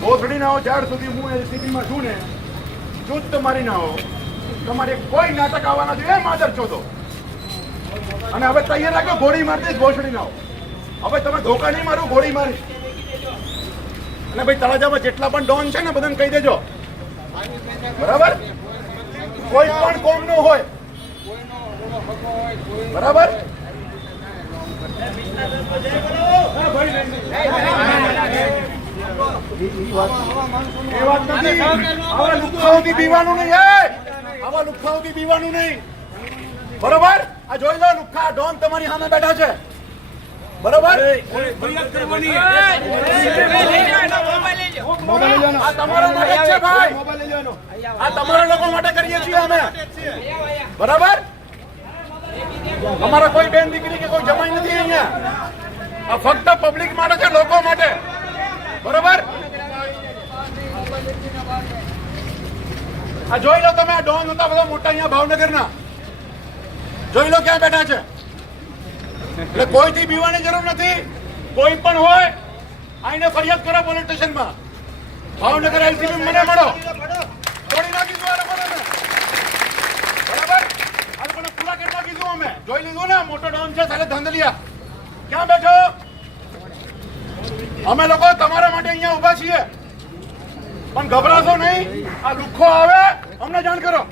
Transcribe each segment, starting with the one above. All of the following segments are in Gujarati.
કોથળી ના હો જ્યાર સુધી હું એલસીબીમાં છું ને ચૂત તમારી ના હો તમારે કોઈ નાટક આવવાના જોઈએ માદર ચોદો અને હવે તૈયાર રાખો ગોળી મારતી ઘોષડી ના હો હવે તમે ધોકા નહીં મારો ગોળી મારી અને ભાઈ તળાજામાં જેટલા પણ ડોન છે ને બધાને કહી દેજો બરાબર કોઈ પણ કોમ નો હોય બરાબર એ વાત નથી આવા લુખાઓથી પીવાનું નહીં આવા લુખાઓથી પીવાનું નહીં બરોબર આ જોઈ લો લુખા ડોન તમારી સામે બેઠા છે બરોબર આ તમારા માટે છે ભાઈ આ તમારા લોકો માટે કરીએ છીએ અમે બરાબર અમારા કોઈ બેન દીકરી કે કોઈ જમાઈ નથી અહીંયા આ ફક્ત પબ્લિક માટે છે લોકો માટે બરોબર આ જોઈ લો તમે આ ડોન હતા બધા મોટા અહીંયા ભાવનગરના જોઈ લો ક્યાં બેઠા છે એટલે કોઈથી બીવાની જરૂર નથી કોઈ પણ હોય આઈને ફરિયાદ કરો પોલીસ સ્ટેશનમાં ભાવનગર એલસીબી મને મળો તોડી નાખીશું આ લોકોને બરાબર આ લોકોને પૂરા કરી નાખીશું અમે જોઈ લીધું ને મોટો ડોન છે સાલે ધાંધલિયા ક્યાં બેઠો અમે લોકો તમારા માટે અહીંયા ઉભા છીએ પણ ગભરાશો નહીં આ લુખ્ખો આવે અમને જાણ કરો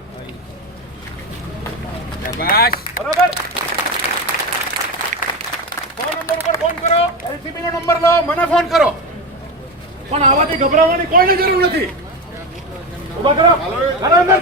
બરાબર ફોન નંબર ઉપર ફોન કરો એલસીબી નો નંબર લો મને ફોન કરો પણ આવાથી ગભરાવાની કોઈને જરૂર નથી ઉભા કરો હાલો અંદર